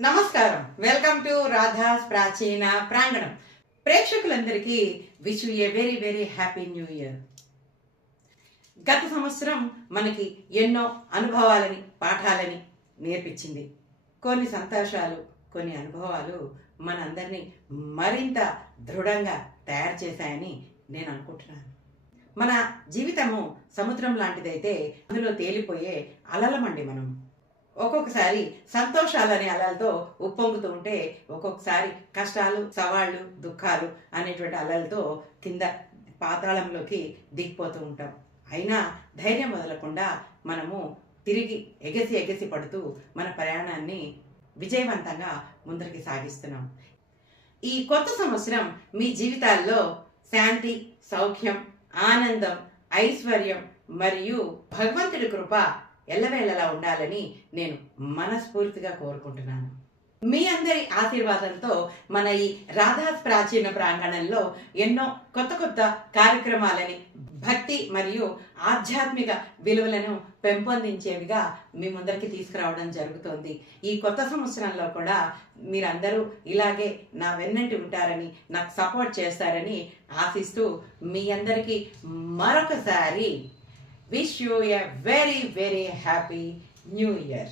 నమస్కారం. Welcome to Radha's ప్రాచీన ప్రాంగణం. ప్రేక్షకులందరికీ wish you a very very happy new year. గత సంవత్సరం మనకి ఎన్నో అనుభవాలని పాఠాలని నేర్పించింది. కొన్ని సంతోషాలు, కొన్ని అనుభవాలు మనందరినీ మరింత దృఢంగా తయారు చేశాయని నేను అనుకుంటున్నాను. మన జీవితము సముద్రం లాంటిదైతే అందులో తేలిపోయే అలలమండి మనం. ఒక్కొక్కసారి సంతోషాలనే అలలతో ఉప్పొంగుతూ ఉంటే, ఒక్కొక్కసారి కష్టాలు, సవాళ్ళు, దుఃఖాలు అనేటువంటి అలలతో కింద పాతాళంలోకి దిగిపోతూ ఉంటాం. అయినా ధైర్యం వదలకుండా మనము తిరిగి ఎగసి పడుతూ మన ప్రయాణాన్ని విజయవంతంగా ముందరికి సాగిస్తున్నాం. ఈ కొత్త సంవత్సరం మీ జీవితాల్లో శాంతి, సౌఖ్యం, ఆనందం, ఐశ్వర్యం మరియు భగవంతుడి కృప ఎల్లవేళలా ఉండాలని నేను మనస్ఫూర్తిగా కోరుకుంటున్నాను. మీ అందరి ఆశీర్వాదంతో మన ఈ రాధాస్ ప్రాచీన ప్రాంగణంలో ఎన్నో కొత్త కార్యక్రమాలని, భక్తి మరియు ఆధ్యాత్మిక విలువలను పెంపొందించేవిగా మీ ముందరికి తీసుకురావడం జరుగుతోంది. ఈ కొత్త సంవత్సరంలో కూడా మీరందరూ ఇలాగే నా వెన్నంటి ఉంటారని, నాకు సపోర్ట్ చేస్తారని ఆశిస్తూ మీ అందరికీ మరొకసారి wish you a very very happy new year.